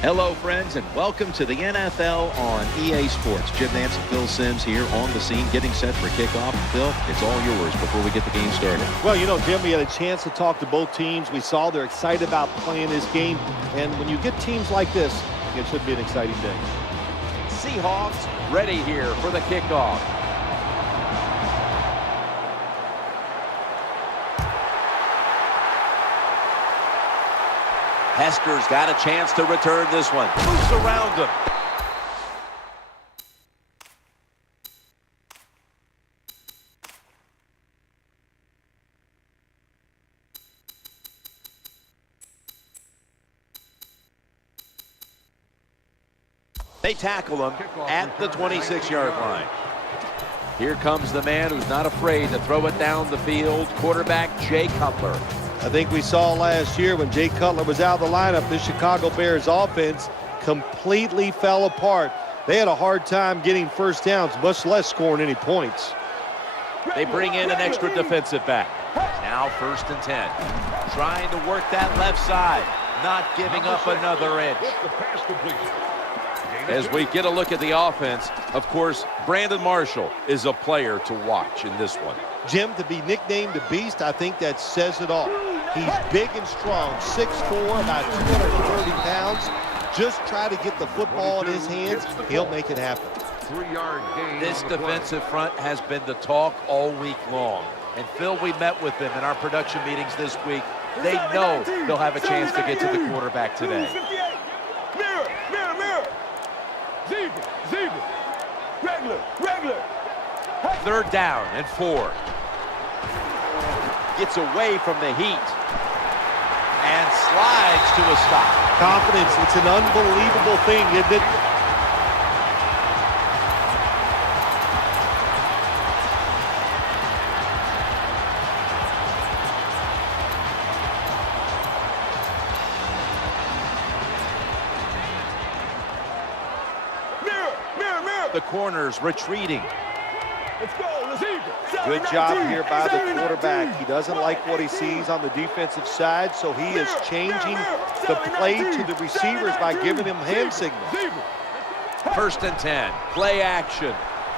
Hello, friends, and welcome to the NFL on EA Sports. Jim Nance and Phil Simms here on the scene, getting set for kickoff. Phil, it's all yours before we get the game started. Well, you know, Jim, we had a chance to talk to both teams. We saw they're excited about playing this game. And when you get teams like this, it should be an exciting day. Seahawks ready here for the kickoff. Hester's got a chance to return this one. Moves around him. They tackle him at the 26-yard line. Here comes the man who's not afraid to throw it down the field, quarterback Jay Cutler. I think we saw last year when Jay Cutler was out of the lineup, the Chicago Bears offense completely fell apart. They had a hard time getting first downs, much less scoring any points. They bring in an extra defensive back. Now 1st and 10. Trying to work that left side, not giving up another inch. As we get a look at the offense, of course, Brandon Marshall is a player to watch in this one. Jim, to be nicknamed the Beast, I think that says it all. He's big and strong, 6'4", about 230 pounds. Just try to get the football in his hands, he'll make it happen. 3-yard gain. This defensive front has been the talk all week long. And Phil, we met with them in our production meetings this week. They know they'll have a chance to get to the quarterback today. Zebra. Regular. 3rd down and 4. Gets away from the heat and slides to a stop. Confidence, it's an unbelievable thing, isn't it? The corners retreating. Let's go, Good job here by the quarterback. He doesn't like what he sees on the defensive side, so he is changing the play to the receivers by giving him hand signals. 1st and 10. Play action.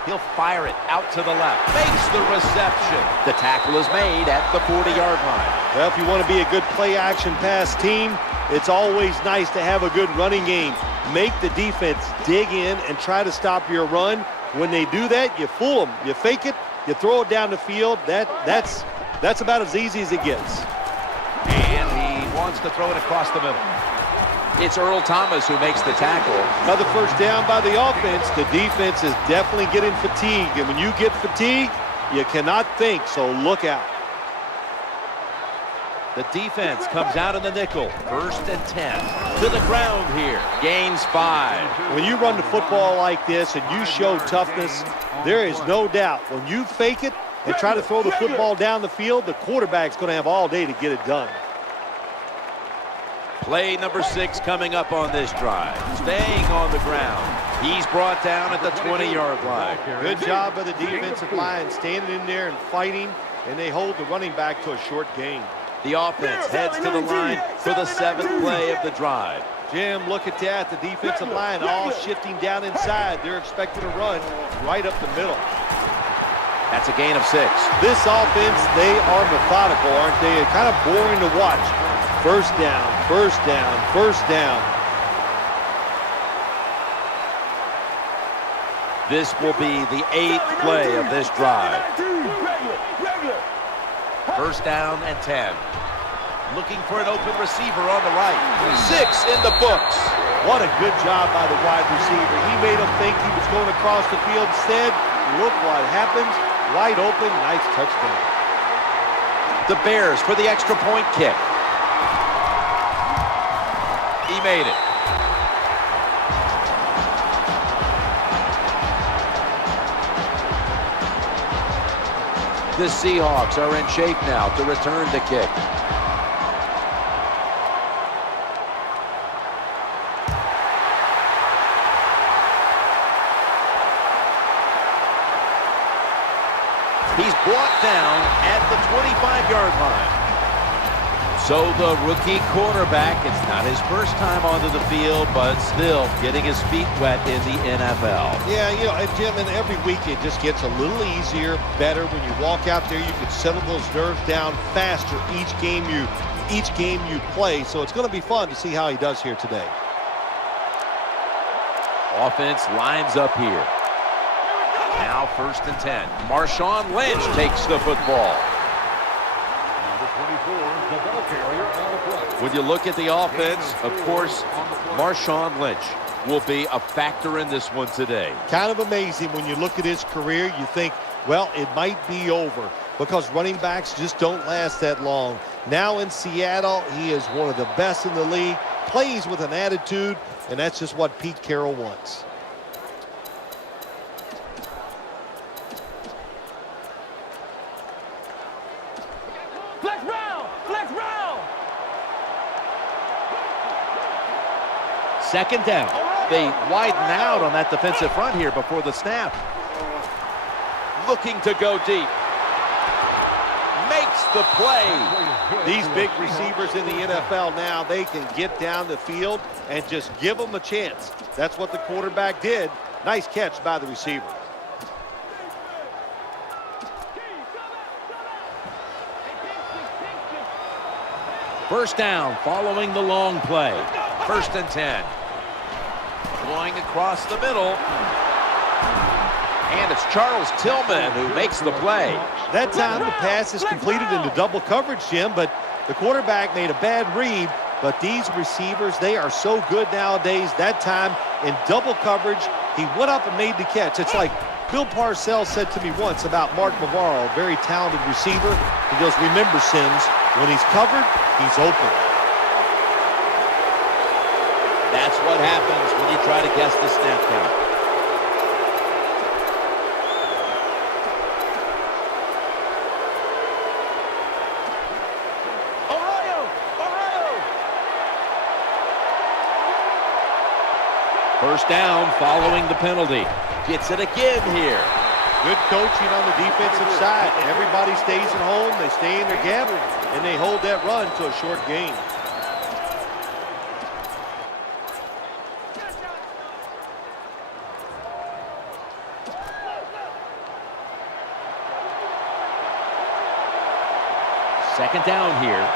He'll fire it out to the left. Makes the reception. The tackle is made at the 40-yard line. Well, if you want to be a good play-action pass team, it's always nice to have a good running game. Make the defense dig in and try to stop your run. When they do that, you fool them. You fake it, you throw it down the field. That's about as easy as it gets. And he wants to throw it across the middle. It's Earl Thomas who makes the tackle. Another first down by the offense. The defense is definitely getting fatigued. And when you get fatigued, you cannot think, so look out. The defense comes out in the nickel. 1st and 10. To the ground here. Gains 5. When you run the football like this and you show toughness, there is no doubt. When you fake it and try to throw the football down the field, the quarterback's going to have all day to get it done. Play number 6 coming up on this drive. Staying on the ground. He's brought down at the 20-yard line. Good job by the defensive line, standing in there and fighting, and they hold the running back to a short gain. The offense heads to the line for the 7th play of the drive. Jim, look at that. The defensive line all shifting down inside. They're expecting to run right up the middle. That's a gain of 6. This offense, they are methodical, aren't they? Kind of boring to watch. First down. This will be the 8th play of this drive. 1st down and 10. Looking for an open receiver on the right. 6 in the books. What a good job by the wide receiver. He made him think he was going across the field. Instead, look what happens. Wide open, nice touchdown. The Bears for the extra point kick. He made it. The Seahawks are in shape now to return the kick. He's brought down at the 25-yard line. So the rookie quarterback, it's not his first time onto the field, but still getting his feet wet in the NFL. Yeah, you know, and Jim, and every week it just gets a little easier, better. When you walk out there, you can settle those nerves down faster each game you play. So it's going to be fun to see how he does here today. Offense lines up here. Now 1st and 10. Marshawn Lynch takes the football. When you look at the offense, of course, Marshawn Lynch will be a factor in this one today. Kind of amazing when you look at his career, you think, well, it might be over because running backs just don't last that long. Now in Seattle, he is one of the best in the league, plays with an attitude, and that's just what Pete Carroll wants. Second down. They widen out on that defensive front here before the snap. Looking to go deep. Makes the play. These big receivers in the NFL now, they can get down the field and just give them a chance. That's what the quarterback did. Nice catch by the receiver. First down following the long play. 1st and 10. Going across the middle. And it's Charles Tillman who makes the play. That time the pass is completed into double coverage, Jim, but the quarterback made a bad read. But these receivers, they are so good nowadays. That time in double coverage, he went up and made the catch. It's like Bill Parcells said to me once about Mark Navarro, a very talented receiver. He goes, remember, Sims, when he's covered, he's open. That's what happens when you try to guess the snap count. First down following the penalty. Gets it again here. Good coaching on the defensive side. Everybody stays at home. They stay in their gap, and they hold that run to a short gain. Second down here.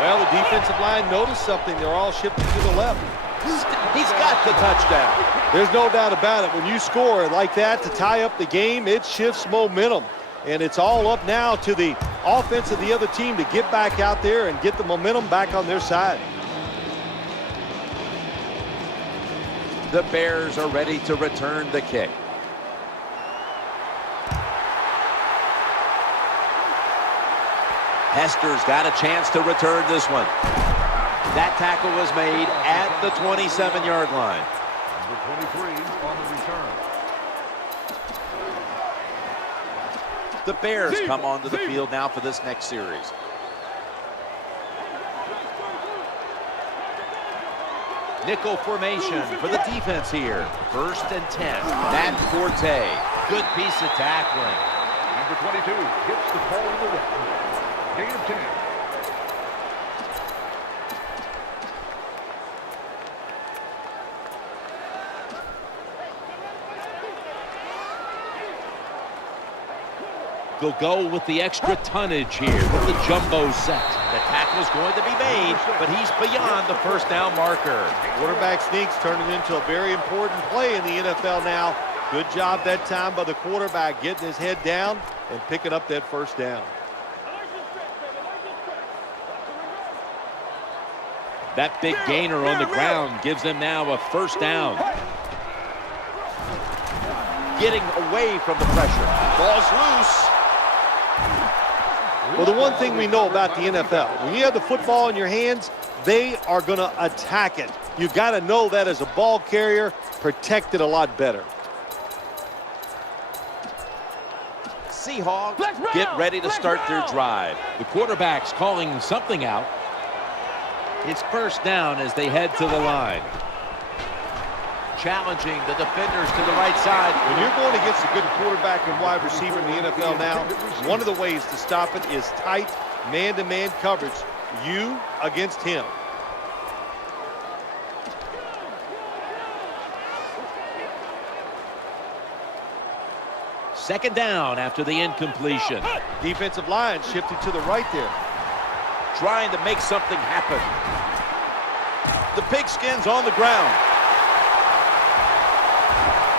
Well, the defensive line noticed something. They're all shifting to the left. He's got the touchdown. There's no doubt about it. When you score like that to tie up the game, it shifts momentum. And it's all up now to the offense of the other team to get back out there and get the momentum back on their side. The Bears are ready to return the kick. Hester's got a chance to return this one. That tackle was made at the 27-yard line. Number 23 on the return. The Bears come onto the field now for this next series. Nickel formation for the defense here. 1st and 10. Matt Forte. Good piece of tackling. Number 22 hits the ball in the run. Gain of 10. They'll go with the extra tonnage here with the jumbo set. The tackle's going to be made, but he's beyond the first down marker. Quarterback sneaks turning into a very important play in the NFL now. Good job that time by the quarterback getting his head down and picking up that first down. That big gainer on the ground gives them now a first down. Getting away from the pressure. Ball's loose. Well, the one thing we know about the NFL, when you have the football in your hands, they are going to attack it. You've got to know that as a ball carrier, protect it a lot better. Seahawks get ready to start their drive. The quarterback's calling something out. It's first down as they head to the line. Challenging the defenders to the right side. When you're going against a good quarterback and wide receiver in the NFL now, one of the ways to stop it is tight man-to-man coverage. You against him. Second down after the incompletion. Defensive line shifting to the right there. Trying to make something happen. The pigskin's on the ground.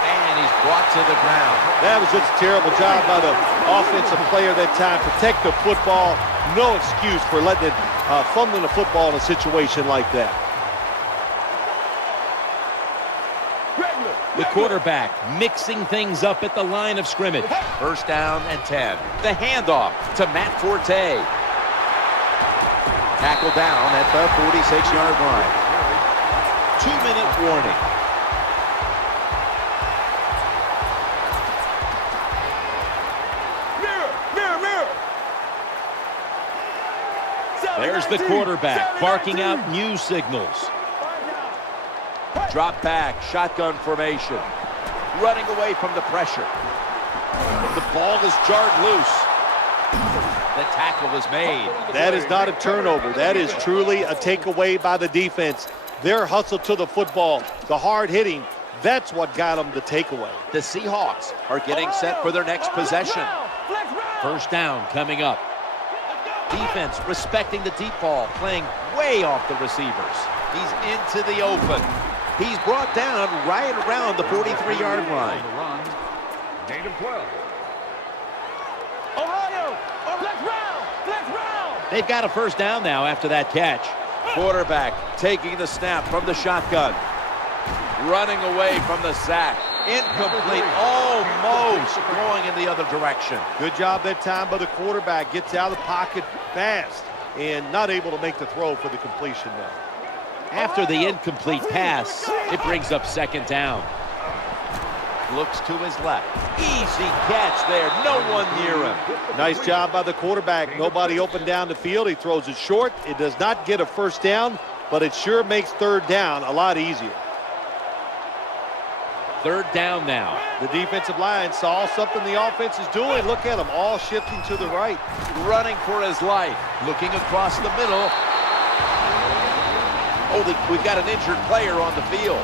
And he's brought to the ground. That was just a terrible job by the offensive player that time. Protect the football. No excuse for letting it fumbling the football in a situation like that. The quarterback mixing things up at the line of scrimmage. First down and 10. The handoff to Matt Forte. Tackle down at the 46-yard line. 2-minute warning. There's the quarterback barking out new signals. Drop back, shotgun formation. Running away from the pressure. The ball is jarred loose. The tackle is made. That is not a turnover. That is truly a takeaway by the defense. Their hustle to the football, the hard hitting, that's what got them the takeaway. The Seahawks are getting set for their next possession. First down coming up. Defense respecting the deep ball, playing way off the receivers. He's into the open. He's brought down right around the 43-yard line. Gain of 12. They've got a first down now after that catch. Quarterback taking the snap from the shotgun. Running away from the sack. Incomplete, almost going in the other direction. Good job that time by the quarterback. Gets out of the pocket fast and not able to make the throw for the completion now. After the incomplete pass, it brings up second down. Looks to his left. Easy catch there. No one near him. Nice job by the quarterback. Nobody open down the field. He throws it short. It does not get a first down, but it sure makes third down a lot easier. Third down now. The defensive line saw something the offense is doing. Look at them all shifting to the right. Running for his life. Looking across the middle. Oh, we've got an injured player on the field.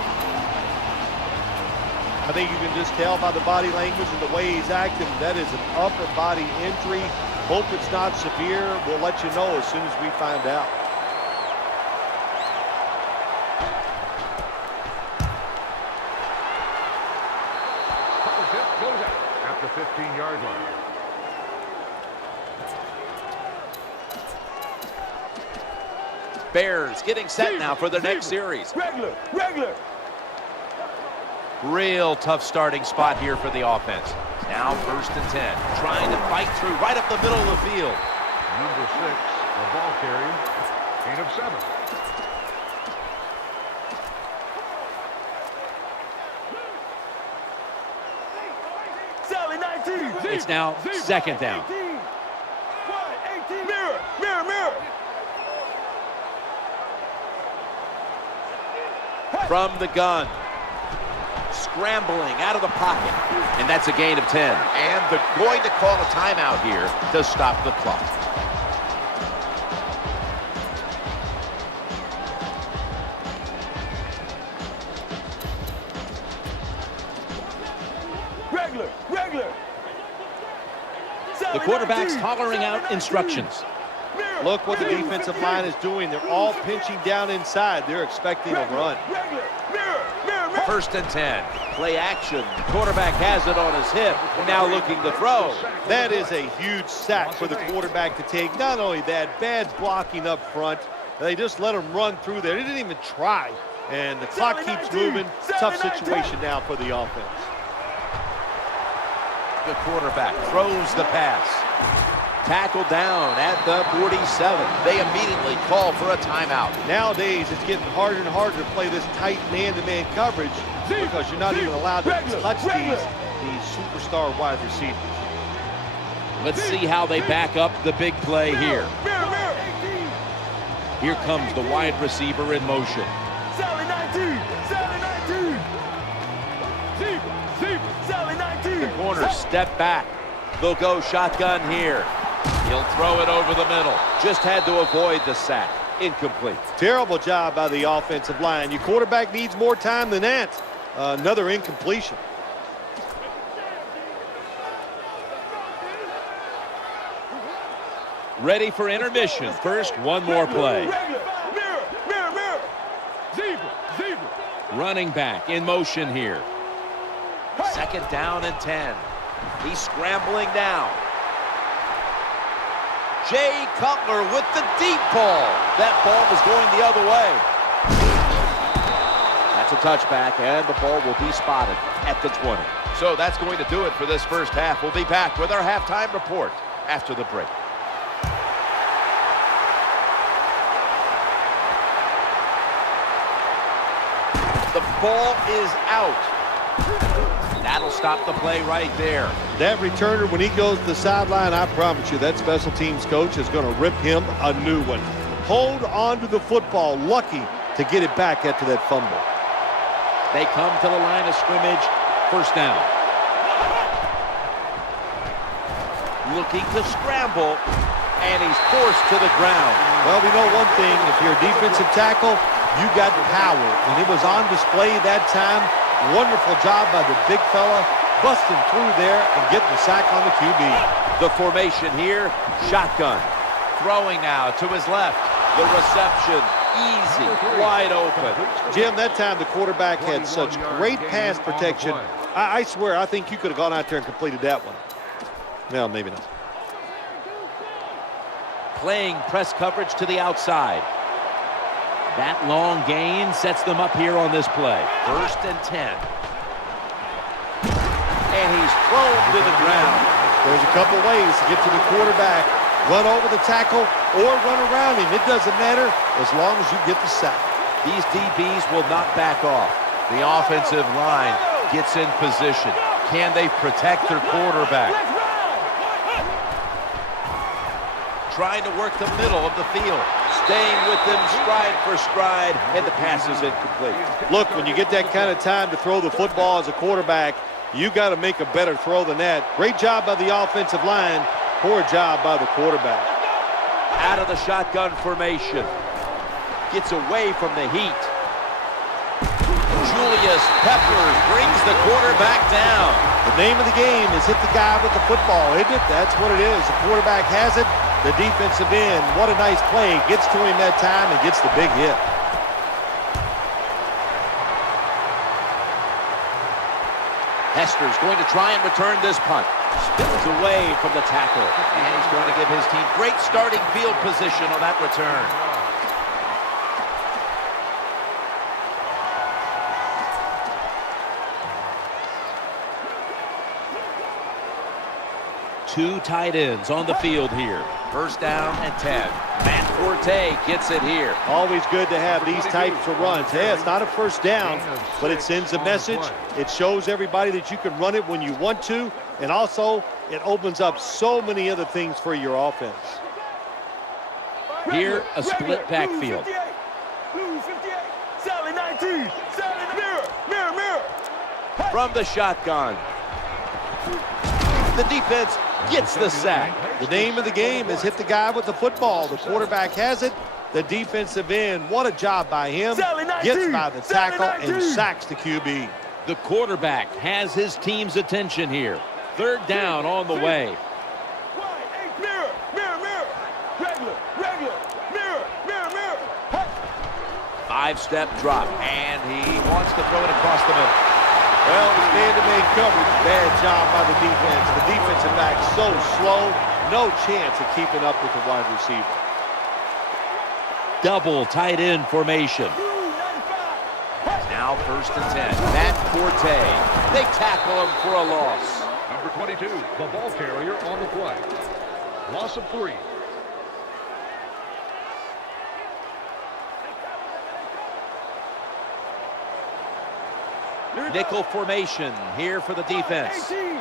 I think you can just tell by the body language and the way he's acting, that is an upper body injury. Hope it's not severe. We'll let you know as soon as we find out. Goes out at the 15-yard line. Bears getting set now for their next series. Regular. Real tough starting spot here for the offense. Now first and 10. Trying to fight through right up the middle of the field. Number 6, the ball carrier. Gain of 7. It's now second down. Mirror. From the gun. Scrambling out of the pocket. And that's a gain of 10. And they're going to call a timeout here to stop the clock. Regular. The quarterback's hollering out instructions. Look what the defensive line is doing. They're all pinching down inside. They're expecting a run. First and 10. Play action. Quarterback has it on his hip. Now looking to throw. That is a huge sack for the quarterback to take. Not only that, bad blocking up front. They just let him run through there. They didn't even try. And the clock keeps moving. Tough situation now for the offense. The quarterback throws the pass. Tackle down at the 47. They immediately call for a timeout. Nowadays, it's getting harder and harder to play this tight man-to-man coverage because you're not even allowed to touch these superstar wide receivers. Let's see how they back up the big play here. Here comes the wide receiver in motion. The corner step back. They'll go shotgun here. He'll throw it over the middle. Just had to avoid the sack. Incomplete. Terrible job by the offensive line. Your quarterback needs more time than that. Another incompletion. Ready for intermission. First, one more play. Running back in motion here. Second down and 10. He's scrambling down. Jay Cutler with the deep ball. That ball was going the other way. That's a touchback, and the ball will be spotted at the 20. So that's going to do it for this first half. We'll be back with our halftime report after the break. The ball is out. That'll stop the play right there. That returner, when he goes to the sideline, I promise you that special teams coach is going to rip him a new one. Hold on to the football. Lucky to get it back after that fumble. They come to the line of scrimmage. First down. Looking to scramble, and he's forced to the ground. Well, we know one thing. If you're a defensive tackle, you got power. And it was on display that time. Wonderful job by the big fella, busting through there and getting the sack on the QB. The formation here, shotgun. Throwing now to his left. The reception, easy, wide open. Jim, that time the quarterback had such great pass protection. I swear, I think you could have gone out there and completed that one. Well, maybe not. Playing press coverage to the outside. That long gain sets them up here on this play. First and 10. And he's thrown to the ground. There's a couple ways to get to the quarterback. Run over the tackle or run around him. It doesn't matter as long as you get the sack. These DBs will not back off. The offensive line gets in position. Can they protect their quarterback? Trying to work the middle of the field. Staying with them stride for stride, and the pass is incomplete. Look, when you get that kind of time to throw the football as a quarterback, you got to make a better throw than that. Great job by the offensive line. Poor job by the quarterback. Out of the shotgun formation. Gets away from the heat. Julius Peppers brings the quarterback down. The name of the game is hit the guy with the football, isn't it? That's what it is. The quarterback has it. The defensive end, what a nice play. Gets to him that time and gets the big hit. Hester's going to try and return this punt. Spins away from the tackle. And he's going to give his team great starting field position on that return. Two tight ends on the field here. First down and 10. Matt Forte gets it here. Always good to have these types of runs. Hey, it's not a first down, but it sends a message. It shows everybody that you can run it when you want to, and also it opens up so many other things for your offense. Here, a split backfield. From the shotgun. The defense gets the sack. The name of the game is hit the guy with the football. The quarterback has it. The defensive end, what a job by him. Gets by the tackle and sacks the QB. The quarterback has his team's attention here. Third down on the way. Five-step drop, and he wants to throw it across the middle. Well, man-to-man coverage, bad job by the defense. The defensive back so slow, no chance of keeping up with the wide receiver. Double tight end formation. Now first and 10. Matt Forte. They tackle him for a loss. Number 22, the ball carrier on the play. Loss of 3. Nickel formation here for the defense. 18.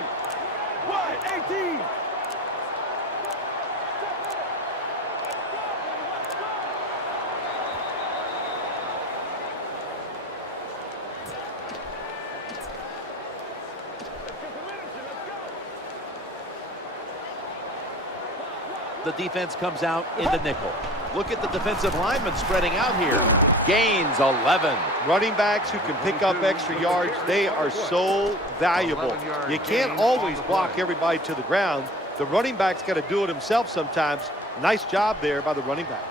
18. The defense comes out in the nickel. Look at the defensive lineman spreading out here. Gains 11. Running backs who can pick up extra yards, they are so valuable. You can't always block everybody to the ground. The running back's got to do it himself sometimes. Nice job there by the running back.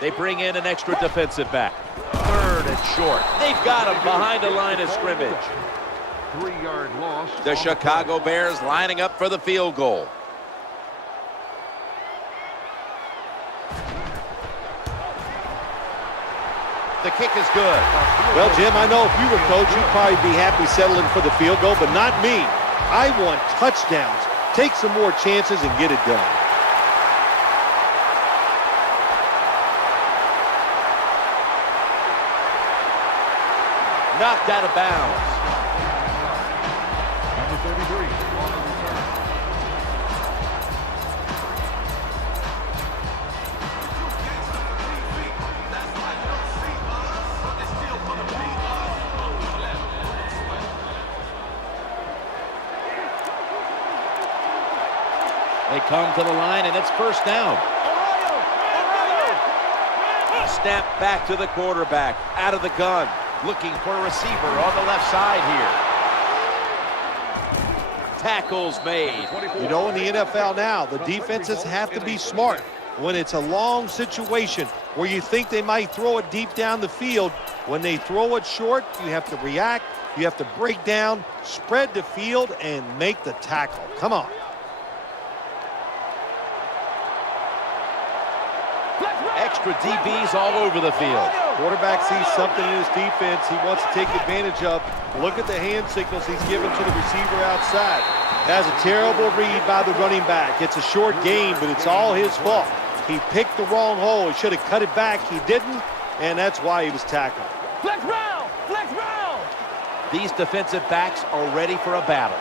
They bring in an extra defensive back. 3rd and short. They've got him behind the line of scrimmage. 3-yard loss. The Chicago Bears lining up for the field goal. The kick is good. Well, Jim, I know if you were coach, you'd probably be happy settling for the field goal, but not me. I want touchdowns. Take some more chances and get it done. Knocked out of bounds. Number 33 on the return. They come to the line, and it's 1st down. Snap back to the quarterback, out of the gun, looking for a receiver on the left side here. Tackles made. You know, in the NFL now, the defenses have to be smart. When it's a long situation where you think they might throw it deep down the field, when they throw it short, you have to react, you have to break down, spread the field, and make the tackle. Come on. Extra DBs all over the field. Quarterback sees something in his defense he wants to take advantage of. Look at the hand signals he's given to the receiver outside. That's a terrible read by the running back. It's a short game, but it's all his fault. He picked the wrong hole. He should have cut it back. He didn't, and that's why he was tackled. Flex round! Flex round! These defensive backs are ready for a battle.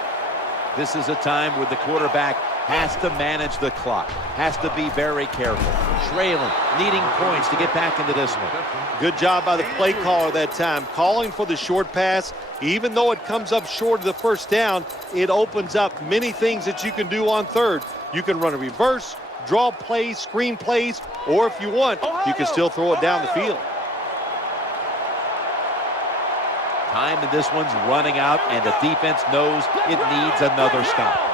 This is a time where the quarterback has to manage the clock, has to be very careful, trailing, needing points to get back into this one. Good job by the play caller that time, calling for the short pass. Even though it comes up short of the 1st down, it opens up many things that you can do on 3rd. You can run a reverse, draw plays, screen plays, or if you want, you can still throw it down the field. Time in this one's running out, and the defense knows it needs another stop.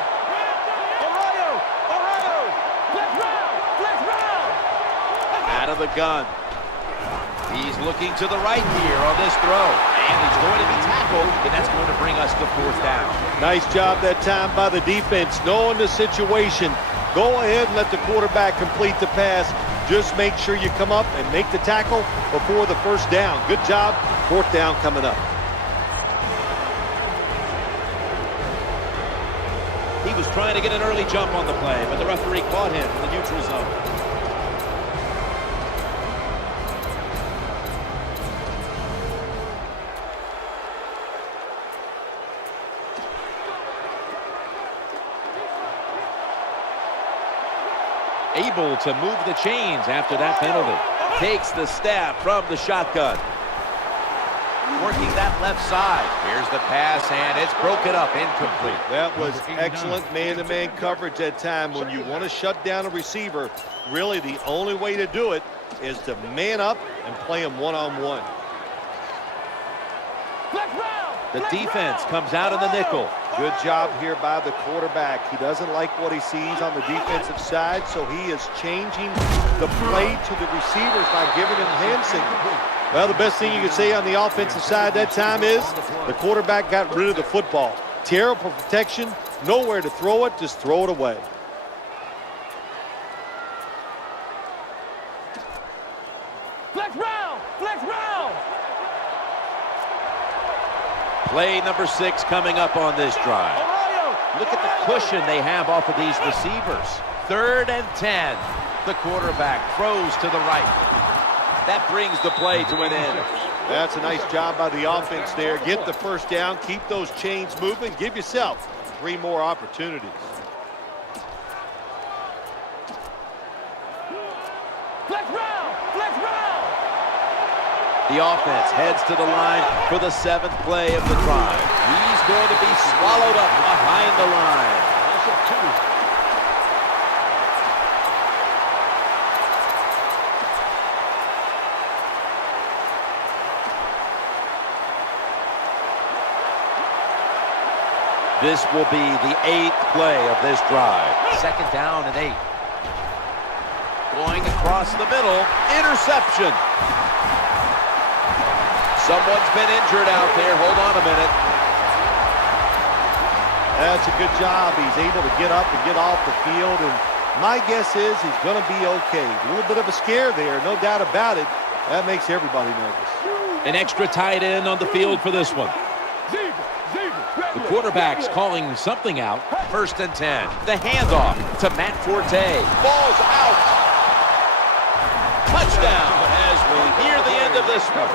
Out of the gun. He's looking to the right here on this throw. And he's going to be tackled, and that's going to bring us to 4th down. Nice job that time by the defense, knowing the situation. Go ahead and let the quarterback complete the pass. Just make sure you come up and make the tackle before the 1st down. Good job. 4th down coming up. He was trying to get an early jump on the play, but the referee caught him in the neutral zone. Able to move the chains after that penalty. Takes the snap from the shotgun. Working that left side. Here's the pass, and it's broken up, incomplete. That was excellent man-to-man coverage that time. When you want to shut down a receiver, really the only way to do it is to man up and play him one-on-one. The defense comes out in the nickel. Good job here by the quarterback. He doesn't like what he sees on the defensive side, so he is changing the play to the receivers by giving them hand signals. Well, the best thing you can say on the offensive side that time is the quarterback got rid of the football. Terrible protection, nowhere to throw it, just throw it away. Flex round! Flex round! Play number 6 coming up on this drive. Look at the cushion they have off of these receivers. 3rd and 10. The quarterback throws to the right. That brings the play to an end. That's a nice job by the offense there. Get the 1st down, keep those chains moving, give yourself 3 more opportunities. Flex round! Flex round! The offense heads to the line for the 7th play of the drive. He's going to be swallowed up behind the line. 2. This will be the 8th play of this drive. 2nd down and 8. Going across the middle. Interception. Someone's been injured out there. Hold on a minute. That's a good job. He's able to get up and get off the field, and my guess is he's going to be okay. A little bit of a scare there, no doubt about it. That makes everybody nervous. An extra tight end on the field for this one. The quarterback's calling something out. 1st and 10. The handoff to Matt Forte. Ball's out. Touchdown as we near the end of this one.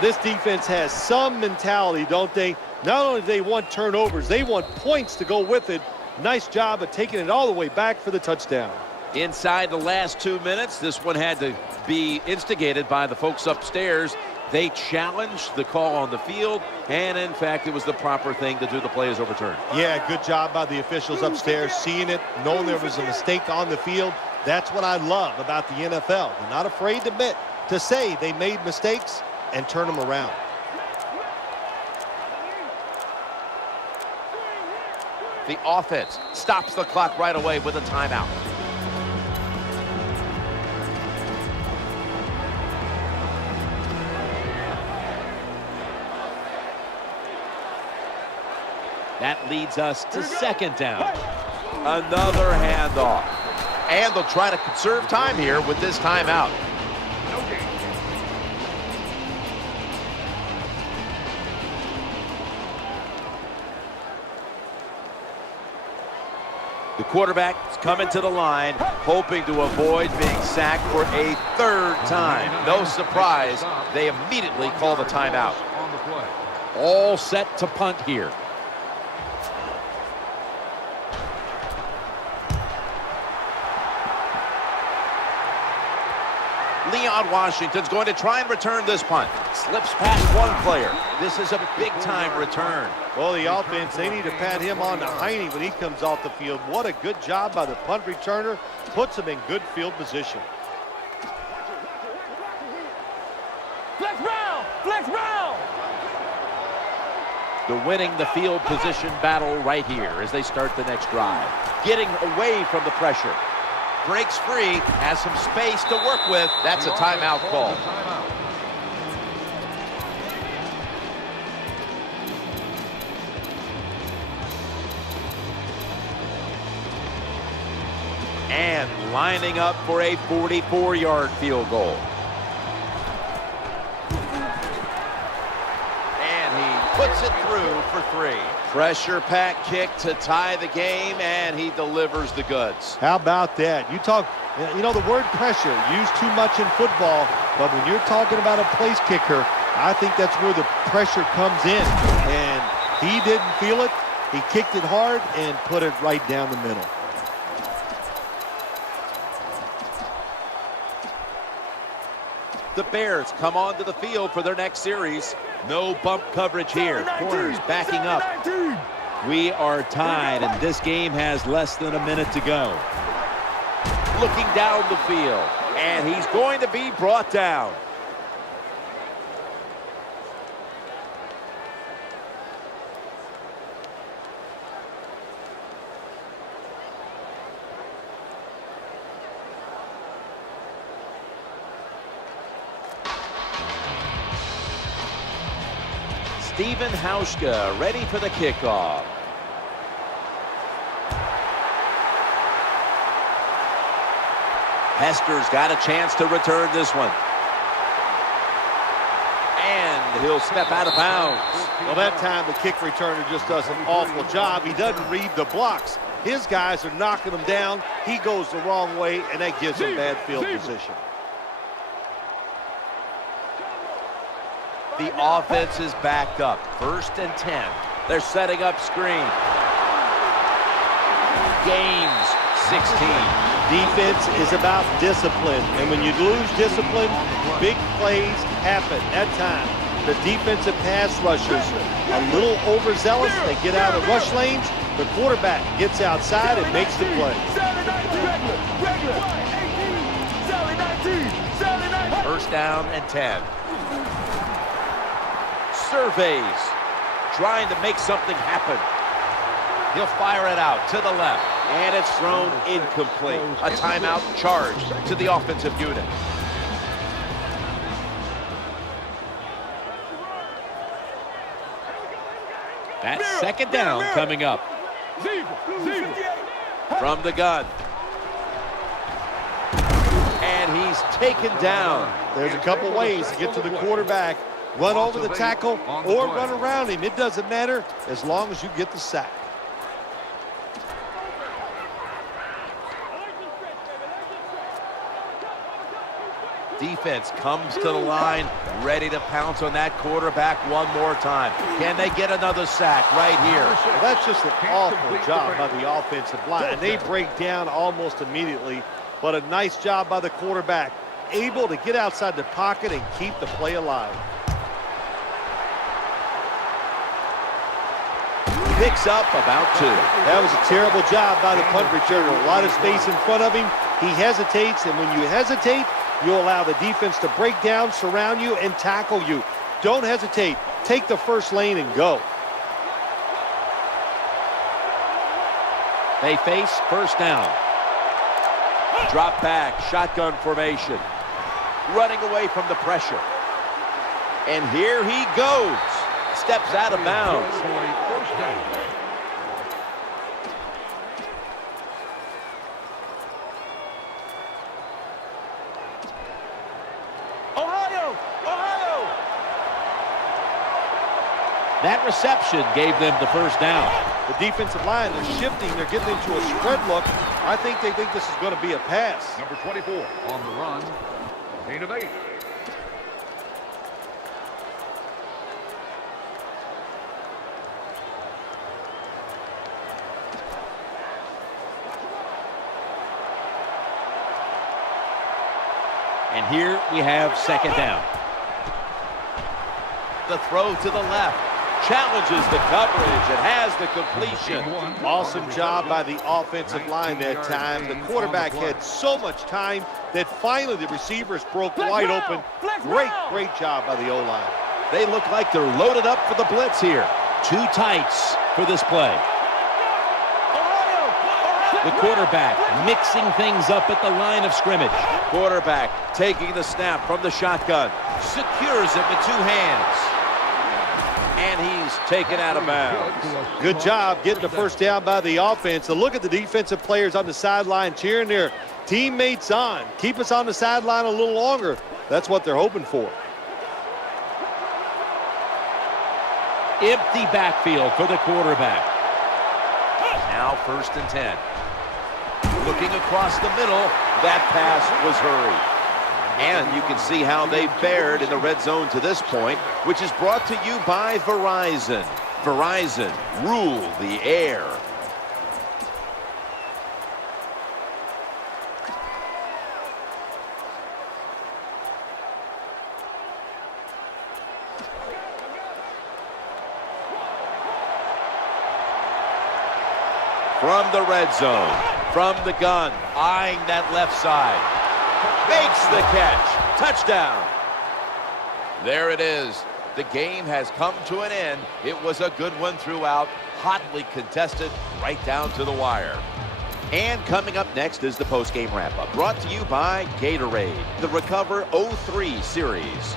This defense has some mentality, don't they? Not only do they want turnovers, they want points to go with it. Nice job of taking it all the way back for the touchdown. Inside the last 2 minutes, this one had to be instigated by the folks upstairs. They challenged the call on the field, and in fact, it was the proper thing to do. The play is overturned. Yeah, good job by the officials upstairs, seeing it, knowing there was a mistake on the field. That's what I love about the NFL. They're not afraid to admit, to say they made mistakes and turn them around. The offense stops the clock right away with a timeout. That leads us to 2nd down. Another handoff. And they'll try to conserve time here with this timeout. The quarterback is coming to the line, hoping to avoid being sacked for a 3rd time. No surprise, they immediately call the timeout. All set to punt here. Leon Washington's going to try and return this punt. Slips past one player. This is a big-time return. Well, the offense, they need to pat him on the hiney when he comes off the field. What a good job by the punt returner. Puts him in good field position. Flex round! Flex round! They're winning the field position battle right here as they start the next drive. Getting away from the pressure. Breaks free, has some space to work with. That's a timeout call. And lining up for a 44-yard field goal. And he puts it through for 3. Pressure pack kick to tie the game, and he delivers the goods. How about that? You know, the word pressure used too much in football, but when you're talking about a place kicker, I think that's where the pressure comes in. And he didn't feel it. He kicked it hard and put it right down the middle. The Bears come onto the field for their next series. No bump coverage here. Corners backing up. We are tied, and this game has less than a minute to go. Looking down the field, and he's going to be brought down. Steven Hauschka ready for the kickoff. Hester's got a chance to return this one. And he'll step out of bounds. Well, that time the kick returner just does an awful job. He doesn't read the blocks. His guys are knocking him down. He goes the wrong way, and that gives him bad field position. The offense is backed up. 1st and 10. They're setting up screen. Gains 16. Defense is about discipline, and when you lose discipline, big plays happen. That time, the defensive pass rushers a little overzealous. They get out of the rush lanes. The quarterback gets outside and makes the play. First down and 10. Surveys, trying to make something happen. He'll fire it out to the left, and it's thrown incomplete. A timeout charged to the offensive unit. That's second down coming up. From the gun. And he's taken down. There's a couple ways to get to the quarterback. Run over the tackle or run around him. It doesn't matter as long as you get the sack. Defense comes to the line, ready to pounce on that quarterback one more time. Can they get another sack right here? Well, that's just an awful job by the offensive line. They break down almost immediately, but a nice job by the quarterback, able to get outside the pocket and keep the play alive. Picks up about 2. That was a terrible job by the punt returner. A lot of space in front of him. He hesitates, and when you hesitate, you allow the defense to break down, surround you, and tackle you. Don't hesitate. Take the first lane and go. They face first down. Drop back, shotgun formation. Running away from the pressure. And here he goes. Steps out of bounds. First down. That reception gave them the first down. The defensive line, they're shifting. They're getting into a spread look. I think they think this is going to be a pass. Number 24 on the run. Gain of 8. And here we have second down. The throw to the left. Challenges the coverage and has the completion. Awesome job by the offensive line that time. The quarterback had so much time that finally the receivers broke wide open. Great job by the O-line. They look like they're loaded up for the blitz here. 2 tights for this play. The quarterback mixing things up at the line of scrimmage. Quarterback taking the snap from the shotgun. Secures it with 2 hands. And he's taken out of bounds. Good job getting the first down by the offense. So look at the defensive players on the sideline cheering their teammates on. Keep us on the sideline a little longer. That's what they're hoping for. Empty backfield for the quarterback. Now first and 10. Looking across the middle, that pass was hurried. And you can see how they fared in the red zone to this point, which is brought to you by Verizon. Verizon, rule the air. From the red zone, from the gun, eyeing that left side. Makes the catch. Touchdown. There it is. The game has come to an end. It was a good one throughout. Hotly contested right down to the wire. And coming up next is the post-game wrap-up. Brought to you by Gatorade, the Recover 03 series.